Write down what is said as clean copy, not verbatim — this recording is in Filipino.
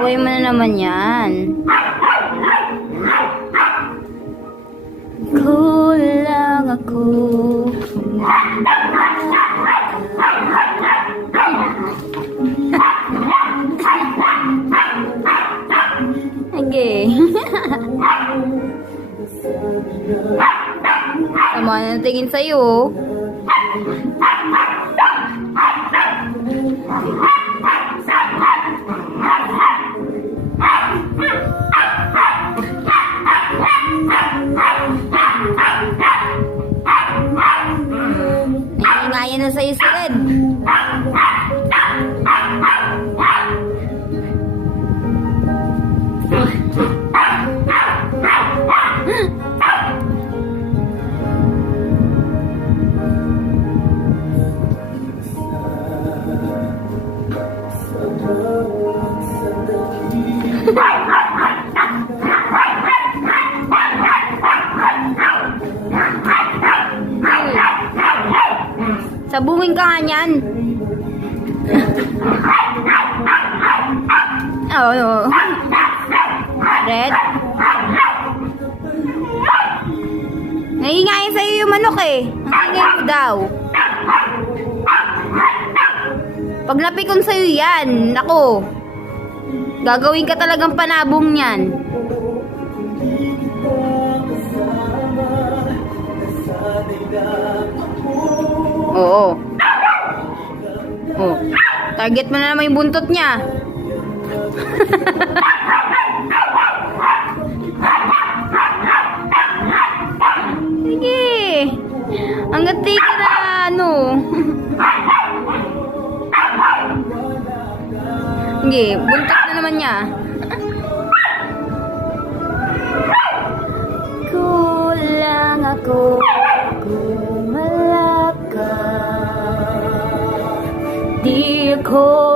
Away mo na naman yan. Kulang ako. Okay. Tama na tingin sa'yo. Nangingayan na sa'yo si Red. Sabungin ka nga niyan. Oh, no. Red. Nangingayin sa'yo yung manok eh. Nangingayin mo daw. Pag napikon sa'yo yan, nako. Gagawin ka talagang panabong niyan. Oo. Oh. Target mo na naman yung buntot niya. Sige. Hanggat tigil na ano. Sige, buntot na naman niya. Kulang ako. Di ko